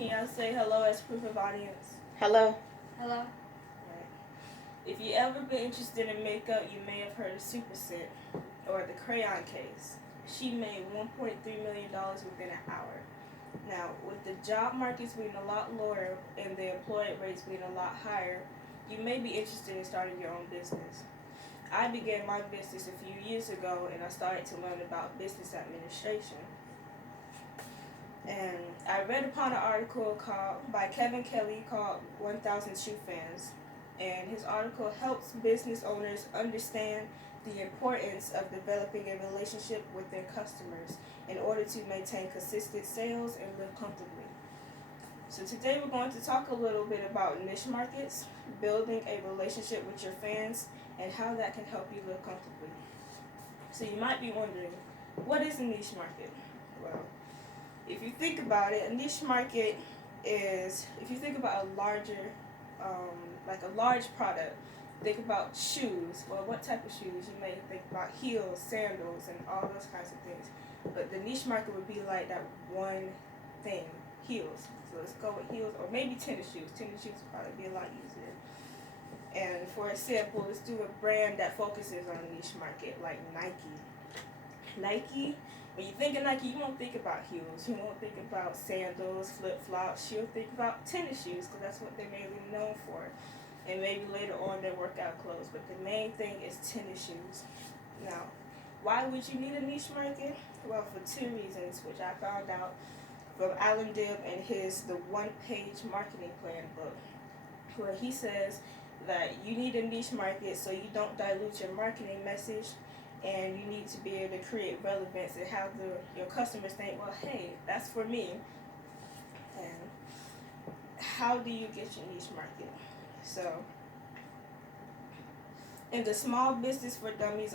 Can y'all say hello as proof of audience? Hello. Hello. Right. If you ever been interested in makeup, you may have heard of Super Scent or the Crayon Case. She made $1.3 million within an hour. Now, with the job markets being a lot lower and the employment rates being a lot higher, you may be interested in starting your own business. I began my business a few years ago and I started to learn about business administration. And I read upon an article by Kevin Kelly called 1000 Shoe Fans. And his article helps business owners understand the importance of developing a relationship with their customers in order to maintain consistent sales and live comfortably. So today we're going to talk a little bit about niche markets, building a relationship with your fans, and how that can help you live comfortably. So you might be wondering, what is a niche market? Well, if you think about it, a niche market is, if you think about a larger, like a large product, think about shoes. Well, what type of shoes? You may think about heels, sandals, and all those kinds of things. But the niche market would be like that one thing, heels. So let's go with heels, or maybe tennis shoes. Tennis shoes would probably be a lot easier. And for example, let's do a brand that focuses on a niche market, like Nike. Nike, when you think of Nike, you won't think about heels. You won't think about sandals, flip-flops. You'll think about tennis shoes because that's what they're mainly known for. And maybe later on their workout clothes. But the main thing is tennis shoes. Now, why would you need a niche market? Well, for two reasons, which I found out from Alan Dibb and the one-page marketing plan book, where he says that you need a niche market so you don't dilute your marketing message, and you need to be able to create relevance and have your customers think, well, hey, that's for me. And how do you get your niche market? So in the Small Business for Dummies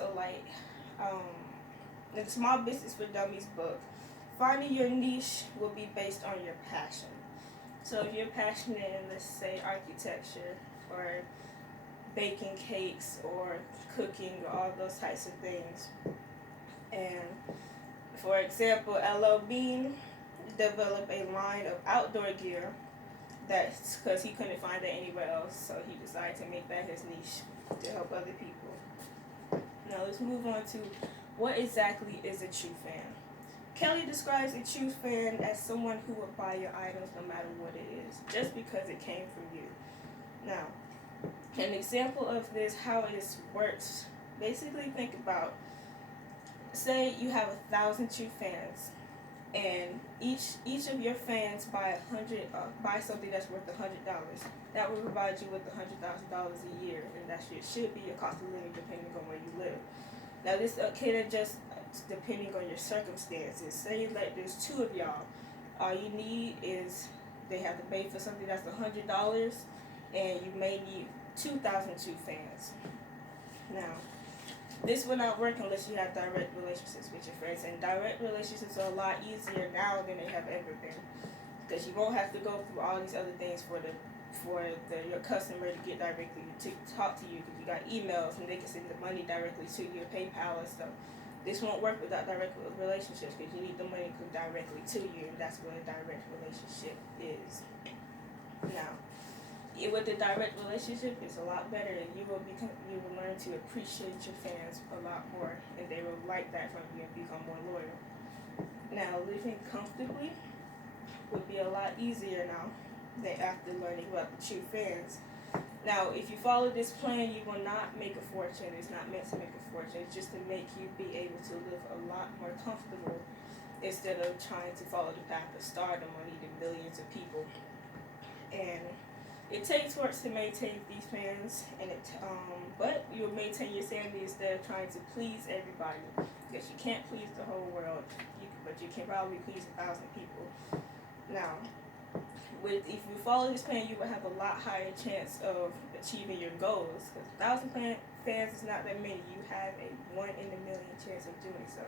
in the Small Business for Dummies book, finding your niche will be based on your passion. So if you're passionate in, let's say, architecture or baking cakes or cooking or all those types of things. And for example, LL Bean developed a line of outdoor gear that's because he couldn't find it anywhere else, so he decided to make that his niche to help other people. Now let's move on to what exactly is a true fan. Kelly describes a true fan as someone who will buy your items no matter what it is, just because it came from you. Now, an example of this, how it works, basically think about, say you have 1,000 true fans, and each of your fans buy something that's worth $100. That will provide you with $100,000 a year, and that should be your cost of living depending on where you live. Now this can adjust depending on your circumstances. Say like there's two of y'all, all you need is they have to pay for something that's $100, and you may need 2,002 fans. Now, this will not work unless you have direct relationships with your friends, and direct relationships are a lot easier now than they have ever been, because you won't have to go through all these other things for your customer to get directly to talk to you, because you got emails and they can send the money directly to your PayPal and stuff. This won't work without direct relationships, because you need the money to come directly to you, and that's what a direct relationship is. Now, with a direct relationship, it's a lot better, and you will learn to appreciate your fans a lot more, and they will like that from you and become more loyal. Now, living comfortably would be a lot easier now than after learning about the true fans. Now, if you follow this plan, you will not make a fortune. It's not meant to make a fortune. It's just to make you be able to live a lot more comfortable instead of trying to follow the path of stardom or needing millions of people. And it takes work to maintain these fans, and but you'll maintain your sanity instead of trying to please everybody, because you can't please the whole world, but you can probably please 1,000 people. Now, if you follow this plan, you will have a lot higher chance of achieving your goals, because 1,000 fans is not that many. You have a 1 in a million chance of doing so.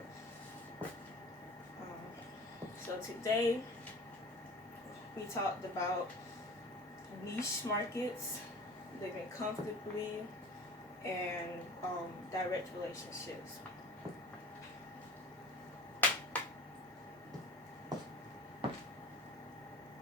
So today we talked about niche markets, living comfortably, and direct relationships.